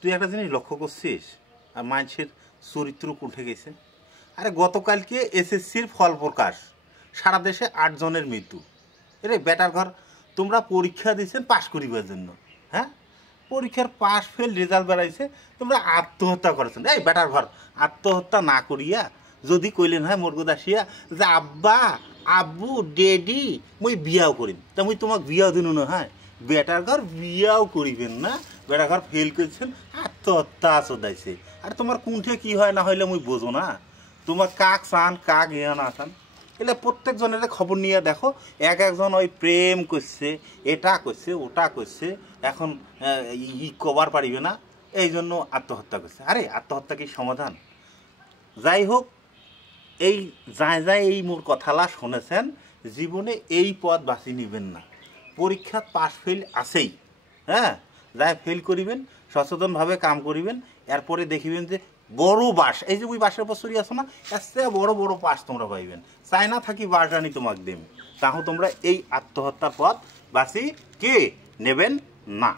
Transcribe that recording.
তুই একটা জিনিস লক্ষ্য করছিস আর মানুষের চরিত্র উঠে গেছে। আরে গতকালকে এসএসসির ফল প্রকাশ, সারা দেশে 8 জনের মৃত্যু। এরে বেটার ঘর, তোমরা পরীক্ষা দিয়েছেন পাশ করিবার জন্য, হ্যাঁ? পরীক্ষার পাশ ফেল রেজাল্ট বেড়াইছে, তোমরা আত্মহত্যা করেছেন। এই বেটার ঘর, আত্মহত্যা না করিয়া যদি কইলেন হয় মোরগদ আসিয়া যে আব্বা আব্বু ডেডি মুই বিয়াও করিম, তা মুই তোমাক বিয়াও দিন না। হ্যাঁ, বেটার ঘর বিয়াও করিবেন না, বেটার ঘর ফেল করছেন, আত্মহত্যা চোদাইছে। আর তোমার কুণ্ঠে কি হয় না হইলে মুই বোঝো না। তোমার কাক চান কাক ইয়া না চান, এলে প্রত্যেকজনের খবর নিয়ে দেখো, একজন ওই প্রেম করছে, এটা করছে ওটা করছে, এখন কবার পারিবে না, এই জন্য আত্মহত্যা করছে। আরে আত্মহত্যা কি সমাধান? যাই হোক, এই যাই যাই এই মোর কথালা শুনেছেন, জীবনে এই পথ বাছি নিবেন না। পরীক্ষা পাশ ফেল আছেই, হ্যাঁ? যাই ফেল করিবেন, সচেতনভাবে কাম করিবেন, এরপরে দেখিবেন যে বড় বাস, এই যে ওই বাসের বছরই আসো না, এর চেয়ে বড় বড় পাস তোমরা পাইবেন। চায়না থাকি বাস আনি তোমাকে দেব, তাহলে তোমরা এই আত্মহত্যার পথ বাছি কে নেবেন না।